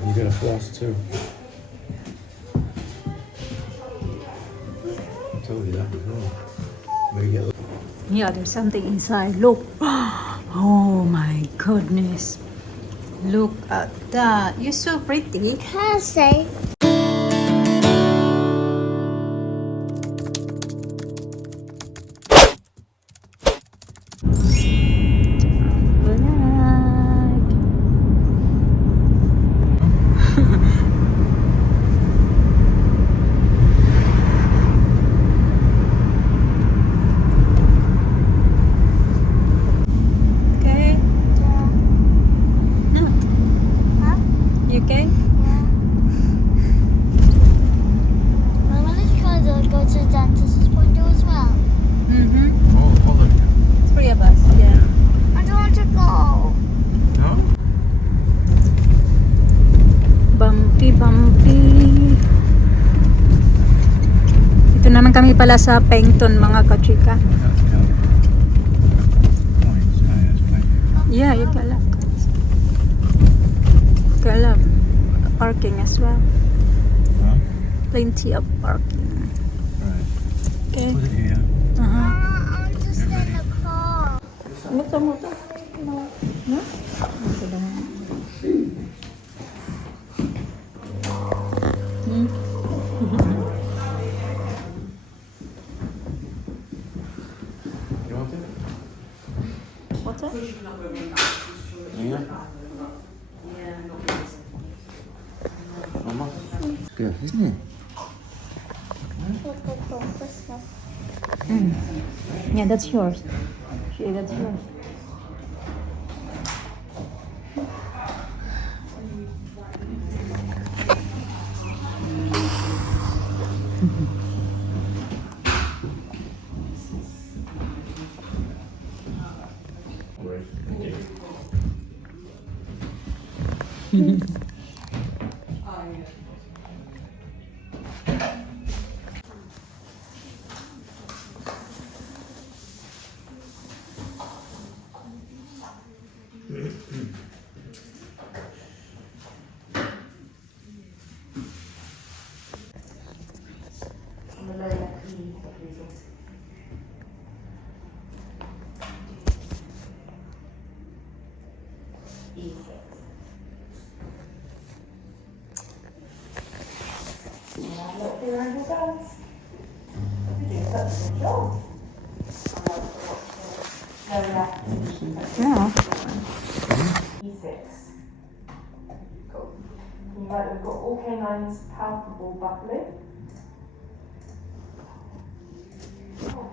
And you gotta floss too. I told you that before. Maybe get. Yeah, there's something inside. Look. Oh my goodness. Look at that. You're so pretty. Can I say? Okay. No. Huh? You okay? Mama, let's try to go to the dentist's window as well. Mm-hmm. All of you. 3 of us. Yeah. I don't want to go. No? Bumpy, bumpy. Ito naman kami pala sa Pengton, mga kachika. That's good. Points. No, that's plenty. Yeah, you can love. Can love parking as well. Huh? Plenty of parking. Right. Okay. Put it here. Uh-huh. I'm just in the car. Muto, muto. No? No? Ito lang. Hmm? You want it? What's that? Yeah. Mama. Good, isn't it? Christmas. Yeah, that's yours. Shea, that's yours. Great. Yeah. E6. Cool. Right, we've got all canines palpable buckling. Oh.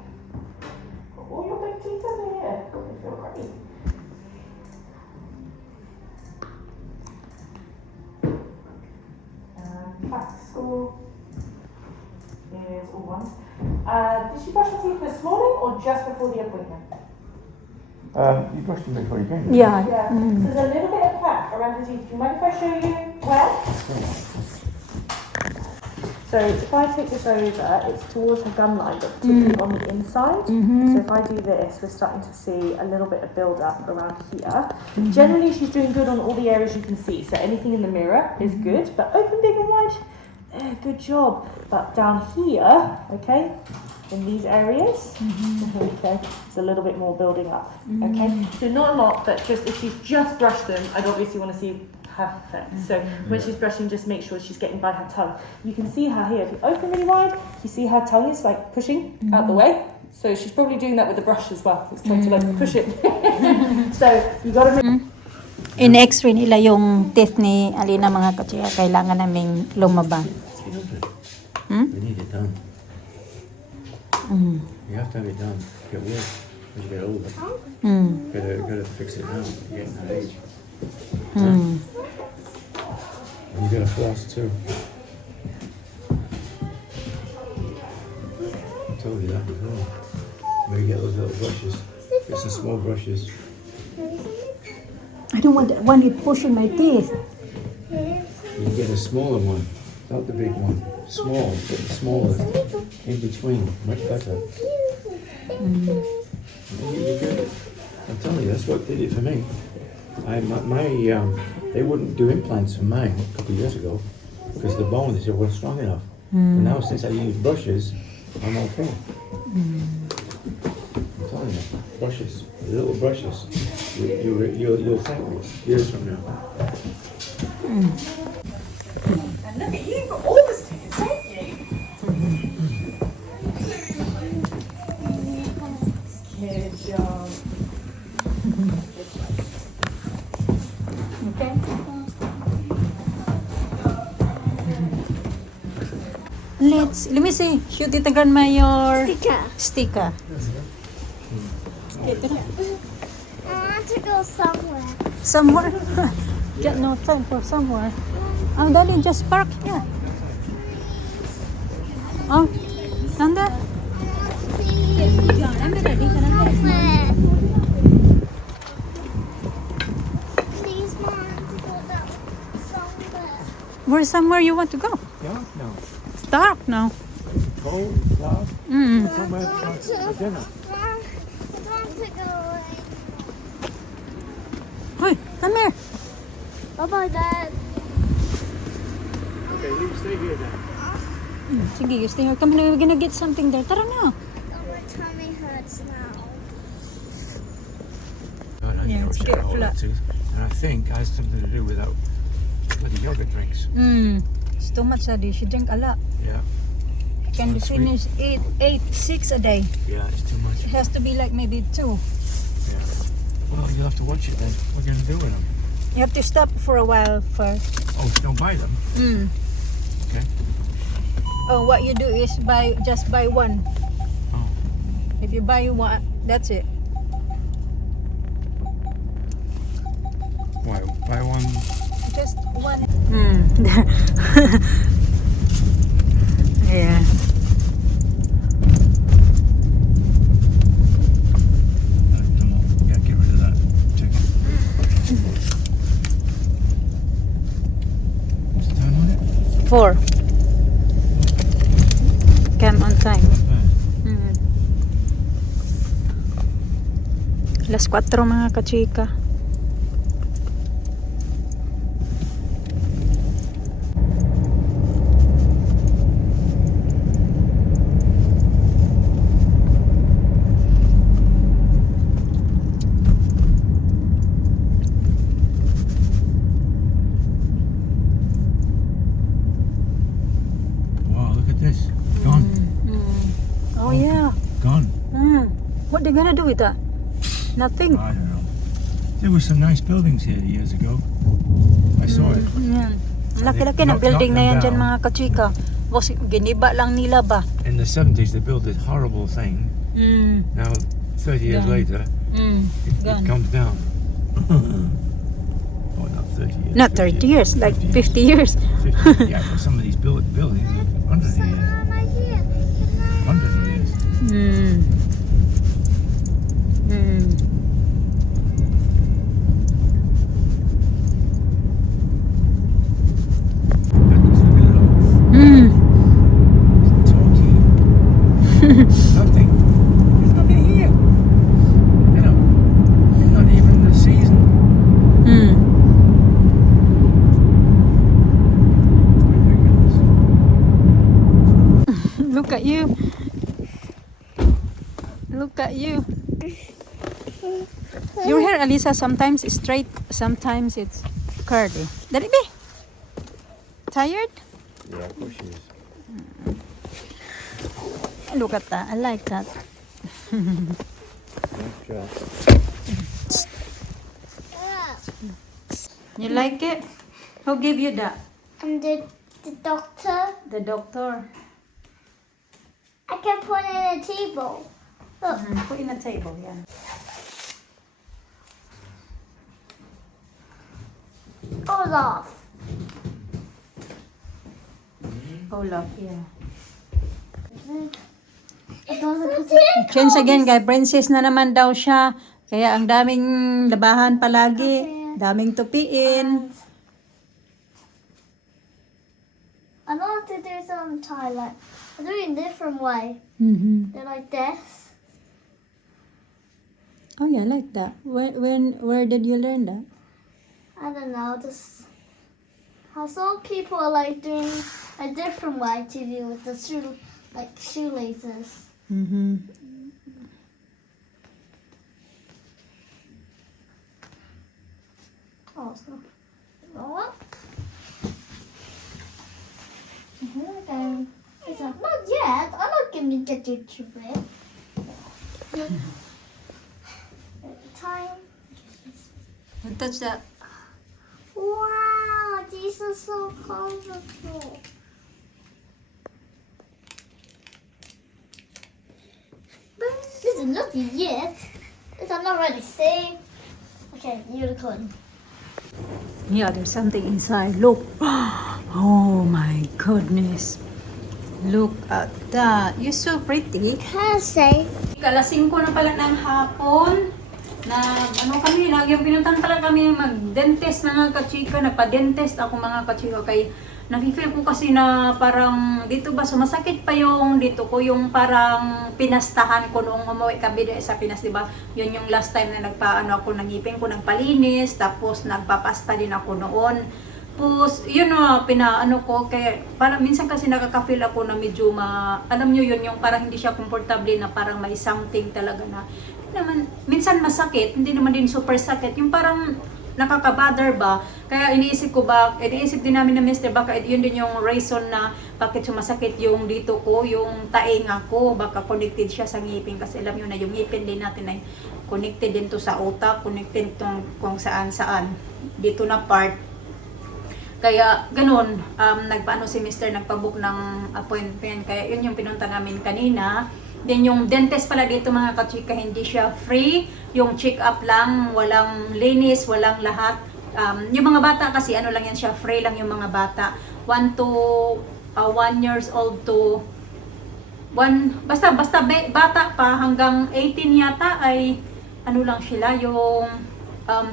Got all your big teeth over here. You feel great. Back to school is all ones. Did she brush her teeth this morning or just before the appointment? You brushed them before you came. Yeah. Yeah. Mm. So there's a little bit of plaque around the teeth. Do you mind if I show you where? So if I take this over, it's towards her gum line, but particularly on the inside. So if I do this, we're starting to see a little bit of build up around here. Generally, she's doing good on all the areas you can see. So anything in the mirror is good, but open big and wide, good job. But down here, okay, in these areas, okay, it's a little bit more building up. Okay, so not a lot, but just if she's just brushed them, I'd obviously want to see perfect. So when she's brushing, just make sure she's getting by her tongue. You can see her here. If you open really wide, you see her tongue is like pushing out the way. So she's probably doing that with the brush as well. It's trying to like push it. So you got to make In X-ray nila yung teeth ni Alina, mga kachika. Kailangan naming lumaba. You need it done. Mm. You have to have it done. Get work as you get older. Mm. Gotta fix it now. You're getting that age. Mm. And you gotta floss too. I told you that before. Maybe get those little brushes. Get some small brushes. I don't want that one it pushing my teeth. You get a smaller one, not the big one. Small, but the smaller in between. Much better. You get it. I'm telling you, that's what did it for me. They wouldn't do implants for mine a couple of years ago because the bones weren't strong enough. But now since I use brushes, I'm okay. I'm telling you, brushes, little brushes. You'll thank me years from now. And look at you, you've got all the stickers, haven't you? Good job. Okay. Let me see. Shoot it grandma your sticker. Okay, ito na. I want to go somewhere. Somewhere. Got no time for somewhere. Oh, Daddy, just park here. Oh, nanda? Somewhere. Please, Mom, to go down somewhere. Where's somewhere you want to go? Yeah, no. It's dark now. Cold, cloud, somewhere for dinner. Mom, I want to go away. Hey, come here. Bye-bye, Dad. Okay, you stay here then. Sige, you stay here. Come on, we're gonna get something there. Tara na. Oh, my tummy hurts now. God, I Yeah, never it's said get a whole lot flat. too. And I think it has something to do with that bloody yogurt drinks. It's too much, Daddy. She drink a lot. Yeah, Can be Sweet. finished 6 a day. yeah, it's too much. It has to be like maybe 2. Yeah. Well, you'll have to watch it then. What are you gonna do with them? You have to stop for a while first. Oh, don't buy them. Okay. Oh, what you do is just buy one. Oh. If you buy one, that's it. Why? Buy one. Just one. Yeah. Come on. Yeah, get rid of that chicken. What's the time on it? 4. Come on time. Not bad. Alas 4 mga kachika. Wow, look at this. Gone. Oh yeah. Gone. What they gonna do with that? Nothing. I don't know. There were some nice buildings here years ago. I saw it. Yan. Ang laki-laki ng building na yan dyan mga kachika. Boss, giniba lang nila ba? In the 70s, they built this horrible thing. Now, 30 years Gone. later, it Gone. comes down. Oh, not 30 years. Not 30 years, like 50 years. 50, yeah, but some of these buildings are hundreds of years. Mom, I hear. Hundreds of years. Goodness, look at it all. Talking. Nothing. There's nothing here. You know, not even the season. Look at you. Look at you. Your hair, Alisa, sometimes is straight, sometimes it's curly. Dali be. Tired? Yeah, of course she is. Look at that. I like that. Nice job. You like it? Who gave you that? And the doctor, The doctor. I can put it in a table. Look. Put in a table, yeah. Olaf. Olaf, yeah. It doesn't put it. Change again, guy. Princess na naman daw siya. Kaya ang daming labahan palagi. Daming tupiin. I know how to do some Thailand. I do it in a different way. They're like this. Oh yeah, I like that. Where did you learn that? I don't know, just how some people are like doing a different way to do with the shoelaces. Oh, so go up. Okay. It's like, not yet. I'm not gonna get you to it. Time. Touch that. Wow, these are so colorful. This isn't looking yet. This I'm not ready. See? Okay, unicorn. Yeah, there's something inside. Look. Oh my goodness. Look at that. You're so pretty. Can I say? Kalasing ko na pala ng hapon. Yung pinuntan pala kami mag-dentist mga kachika. Nagpa-dentist ako mga kachika kay nafe-feel ko kasi na parang dito ba sumasakit pa yung dito ko yung parang pinastahan ko noong umuwi kami sa Pinas, diba? Yun yung last time na nagpaano ako ng ngipin ko, nagpalinis, tapos nagpapasta din ako noon. Tapos, yun pinaano ko, kaya parang minsan kasi nakaka-feel ako na medyo alam nyo yun, yung parang hindi siya komportable na parang may something talaga na, naman, minsan masakit, hindi naman din super sakit, yung parang nakaka-bother ba, kaya iniisip din namin na mister, baka yun din yung reason na bakit sumasakit yung dito ko, yung tainga ko, baka connected siya sa ngipin, kasi alam nyo na yung ngipin din natin ay connected din to sa utak, connected to kung saan-saan, dito na part. Kaya ganun, nagpaano si Mr. nagpabook ng appointment. Kaya yun yung pinunta namin kanina. Then yung dentist pala dito mga kachika, hindi siya free. Yung check-up lang, walang linis, walang lahat. Yung mga bata kasi ano lang yan siya, free lang yung mga bata. 1 to 1 years old to basta bata pa hanggang 18 yata ay ano lang sila, yung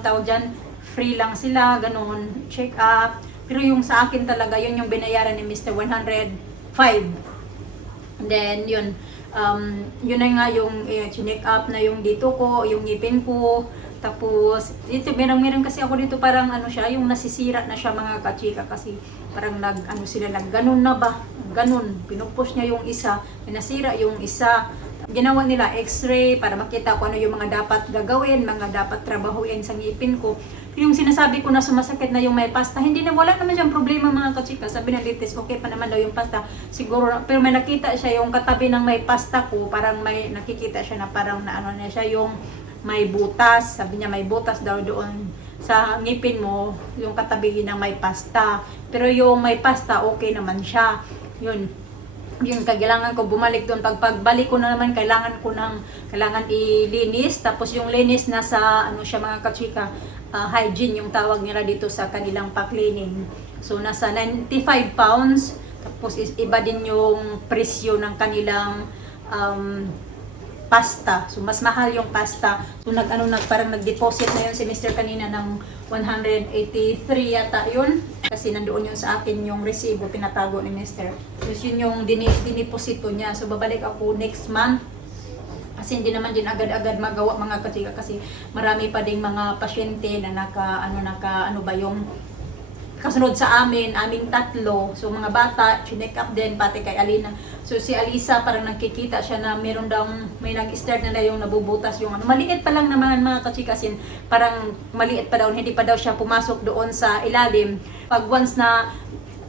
tawag dyan, free lang sila, ganun, check-up. Pero yung sa akin talaga, yun yung binayaran ni Mr. 105. And then, yun na nga yung check up na yung dito ko, yung ngipin ko. Tapos, dito, meron kasi ako dito parang ano siya, yung nasisira na siya mga kachika kasi parang sila ganun na ba? Ganun, pinupush niya yung isa, nasira yung isa. Ginawa nila x-ray para makita kung ano yung mga dapat gagawin, mga dapat trabahuin sa ngipin ko. Yung sinasabi ko na sumasakit na yung may pasta, wala naman siyang problema mga kachika. Sabi ng dentist, okay pa naman daw yung pasta. Siguro, pero may nakita siya yung katabi ng may pasta ko, parang may nakikita siya na parang na ano na siya yung may butas. Sabi niya may butas daw doon sa ngipin mo, yung katabi ng may pasta. Pero yung may pasta, okay naman siya. Yung kailangan ko bumalik doon. Pagbalik ko na naman, kailangan ilinis. Tapos yung linis na sa siya mga kachika, hygiene yung tawag nila dito sa kanilang pa-cleaning. So nasa 95 pounds. Tapos iba din yung presyo ng kanilang pasta. So mas mahal yung pasta. So parang nag-deposit na yun si Mr. kanina ng 183 yata yun. Kasi nandoon yun sa akin yung resibo, pinatago ni Mr. So yun yung diniposito niya. So babalik ako next month. Kasi hindi naman din agad-agad magawa mga kachika kasi marami pa ding mga pasyente na yung kasunod sa aming tatlo. So mga bata, chinek up din pati kay Alina. So si Alisa parang nagkikita siya na meron daw, may nag-start na yung nabubutas yung maliit pa lang naman mga kachikasin, parang maliit pa daw, hindi pa daw siya pumasok doon sa ilalim. Pag once na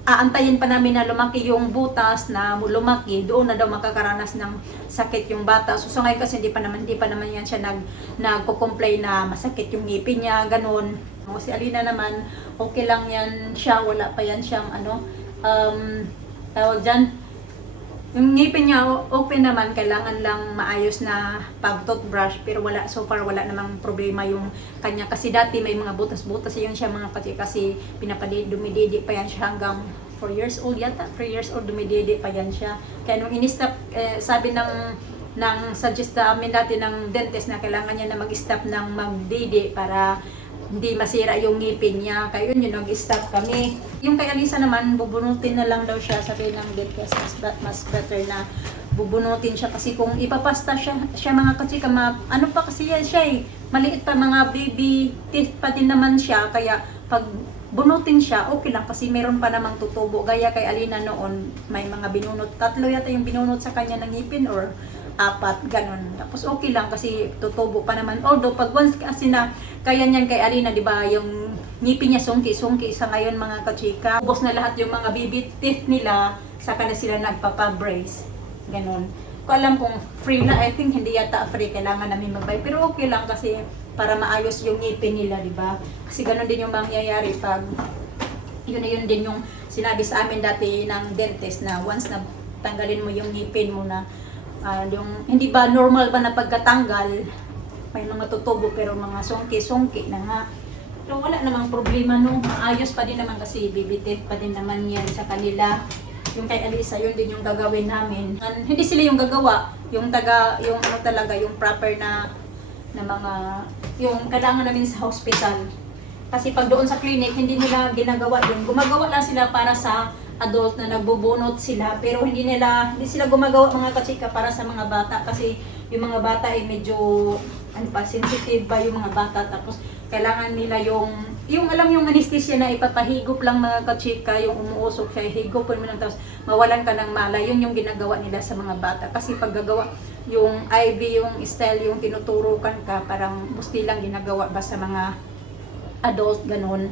aantayin pa namin na lumaki yung butas na lumaki, doon na daw makakaranas ng sakit yung bata. So sa ngayon kasi hindi pa naman yan siya nagko-complain na masakit yung ngipin niya, ganun. Si Alina naman, okay lang yan siya, wala pa yan siyang tawag dyan. Yung ngipin niya, okay naman, kailangan lang maayos na pag-toothbrush, pero so far wala namang problema yung kanya. Kasi dati may mga butas-butas yun siya mga kachika kasi dumididi pa yan siya hanggang 4 years old yata, 3 years old dumididi pa yan siya. Kaya nung in-stop, sabi ng suggest namin dati ng dentist na kailangan niya na mag-stop ng magdidi para hindi masira yung ngipin niya. Kaya yun nag-stop kami. Yung kay Alisa naman, bubunutin na lang daw siya. Sabi ng dentist, mas better na bubunutin siya. Kasi kung ipapasta siya mga kachika, pa kasi siya maliit pa, mga baby teeth pa din naman siya. Kaya pag bunutin siya, okay lang kasi meron pa namang tutubo. Gaya kay Alina noon, may mga binunot. 3 yata yung binunot sa kanya ng ngipin or 4, ganun. Tapos okay lang kasi tutubo pa naman. Although pag once kasi na kaya niyan kay Alina, di ba, yung ngipin niya sungki-sungki sa ngayon mga kachika. Ubos na lahat yung mga baby teeth nila, saka na sila nagpapa-brace. Ganun. Ko alam kung free na, I think hindi yata free, kailangan namin magbay. Pero okay lang kasi para maayos yung ngipin nila, di ba? Kasi ganun din yung mangyayari pag yun din yung sinabi sa amin dati ng dentist na once na tanggalin mo yung ngipin mo na yung hindi ba normal ba na pagkatanggal may mga tutubo pero mga sungki na nga. Pero wala namang problema no, maayos pa din naman kasi baby teeth pa din naman yan sa kanila. Yung kay Alisa, yun din yung gagawin namin. And hindi sila yung gagawa, yung ano talaga, yung proper na mga, yung kailangan namin sa hospital. Kasi pag doon sa clinic, hindi nila ginagawa yun. Gumagawa lang sila para sa adult na nagbubunot sila. Pero hindi sila gumagawa mga kachika para sa mga bata. Kasi yung mga bata ay medyo, sensitive pa yung mga bata. Tapos kailangan nila yung alam yung anesthesia na ipapahigop lang mga kachika, yung umuusok siya, higopin mo lang tapos mawalan ka ng mala, yun yung ginagawa nila sa mga bata. Kasi pag gagawa yung IV, yung style, yung tinuturukan ka, parang gusti lang ginagawa ba sa mga adult, ganun.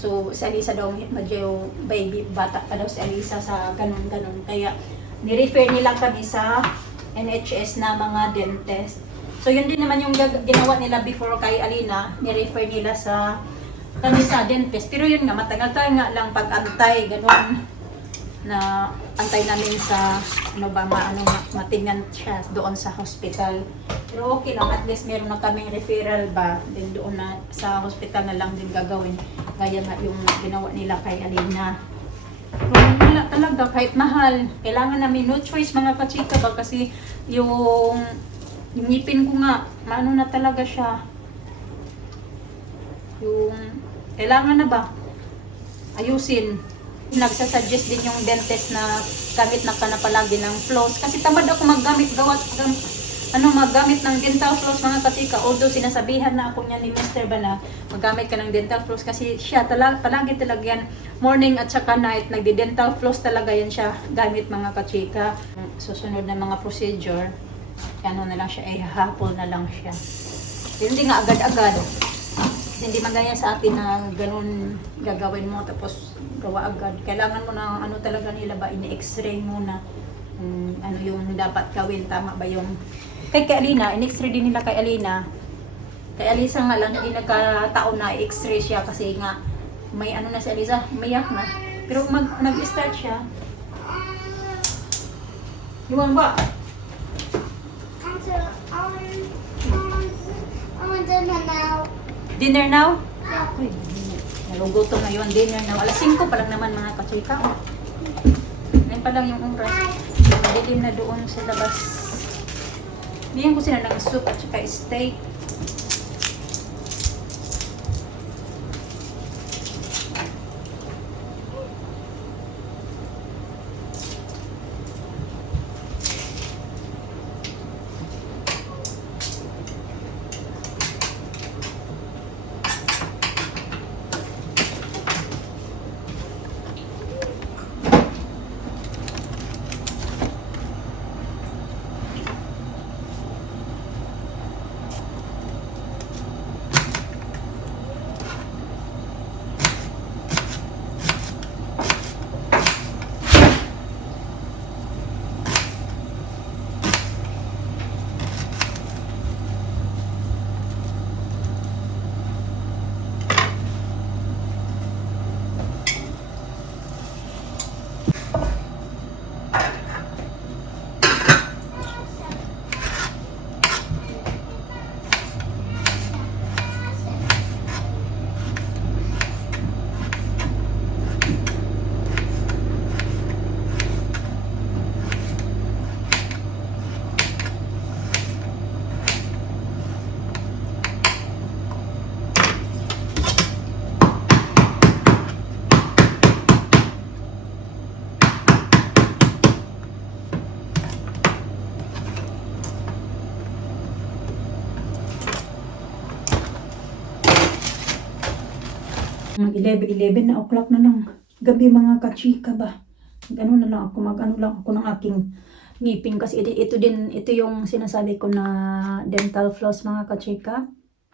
So, si Alisa daw, medyo baby, bata pa daw si Alisa sa ganun. Kaya, nirefer nila kami sa NHS na mga dentist. So, yun din naman yung ginawa nila before kay Alina, nirefer nila kami sa dentist. Pero yun nga, matagal-tagal nga lang pag-antay, ganun, na antay namin sa matingnan siya doon sa hospital. Pero okay lang, at least meron na kaming referral ba, din doon na sa hospital na lang din gagawin. Gaya nga yung ginawa nila kay Alina. Wala talaga, kahit mahal, kailangan namin no choice mga kachika ba, kasi yung ngipin ko nga, maano na talaga siya. Yung kailangan na ba ayusin. Nagsasuggest din yung dentist na gamit na ka na palagi ng floss. Kasi tamad ako magamit ng dental floss mga katika. Although sinasabihan na ako niya ni Mr. ba na magamit ka ng dental floss kasi siya palagi talaga yan. Morning at saka night, nagdi-dental floss talaga yan siya gamit mga katika. Susunod na mga procedure, ano na lang siya, hapon na lang siya. Hindi nga agad-agad. Hindi magaya sa atin na ganun gagawin mo tapos gawa agad. Kailangan mo na talaga nila ba, ini-x-ray muna. Ano yung dapat gawin, tama ba yung kay Alina, in-x-ray din nila kay Alina. Kay Alisa nga lang, hindi nagkataon na i-x-ray siya kasi nga may na si Alisa, umiyak na. Pero nag-start siya. Iwan ba? I want dinner now. Dinner now? Uy, nalugutom na yun, dinner now. Alas 5 pa lang naman mga kachika. Ngayon pa lang yung oras. Dilim na doon sa labas. Bigyan ko sila ng soup at saka steak. Mag 11 na o'clock na ng gabi mga kachika ba. Mag-ano na lang ako, mag-ano lang ako ng aking ngipin kasi ito yung sinasabi ko na dental floss mga kachika.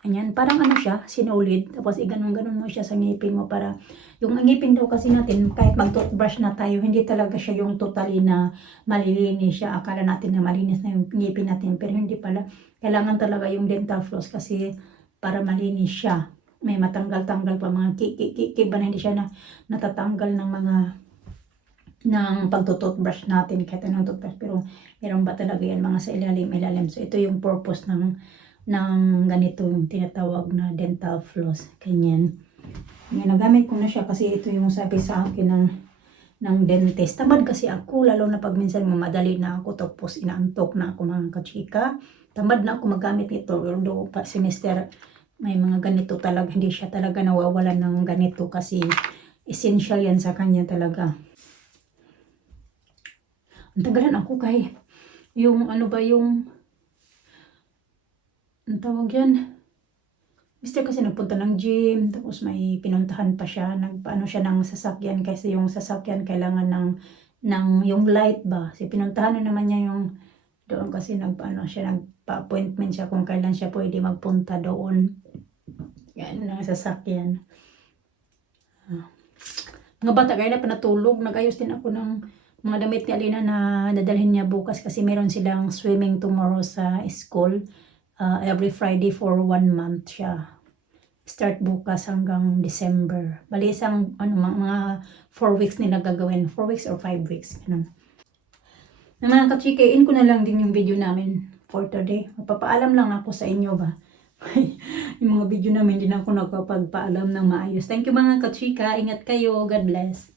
Ayan, parang ano siya, sinulid. Tapos iganon-ganon mo siya sa ngipin mo para yung ngipin daw kasi natin kahit mag-toothbrush na tayo, hindi talaga siya yung totally na malilinis siya. Akala natin na malinis na yung ngipin natin pero hindi pala. Kailangan talaga yung dental floss kasi para malinis siya. May matanggal-tanggal pa mga kiki ba na hindi siya na natatanggal ng mga ng pagtutoothbrush natin kahit anong toothbrush pero meron ba talaga yan mga sa ilalim. So ito yung purpose ng ganito yung tinatawag na dental floss. Ganyan. Nagamit ko na siya kasi ito yung sabi sa akin ng dentist. Tamad kasi ako, lalo na pag minsan mamadali na ako tapos inaantok na ako mga kachika. Tamad na ako magamit nito. Although pa semester may mga ganito talaga, hindi siya talaga nawawalan ng ganito kasi essential yan sa kanya talaga. Ang tagalan ako kay yung ano ba yung ang tawag yan? Mister kasi nagpunta ng gym, tapos may pinuntahan pa siya, nagpaano siya ng sasakyan kasi yung sasakyan kailangan ng yung light ba. Kasi pinuntahan na naman niya yung doon kasi nagpaano siya, nagpa-appointment siya kung kailan siya pwede magpunta doon. Yan, ng sasakyan. Mga bata kaya na panatulog, nag-ayos din ako ng mga damit ni Alina na dadalhin niya bukas kasi meron silang swimming tomorrow sa school. Every Friday for 1 month siya. Start bukas hanggang December. Bali isang mga 4 weeks nila gagawin. 4 weeks or 5 weeks. Ganun. Na mga kachikain ko na lang din yung video namin for today. Magpapaalam lang ako sa inyo ba. Yung mga video namin din ako nakapagpaalam ng maayos. Thank you mga kachika. Ingat kayo. God bless.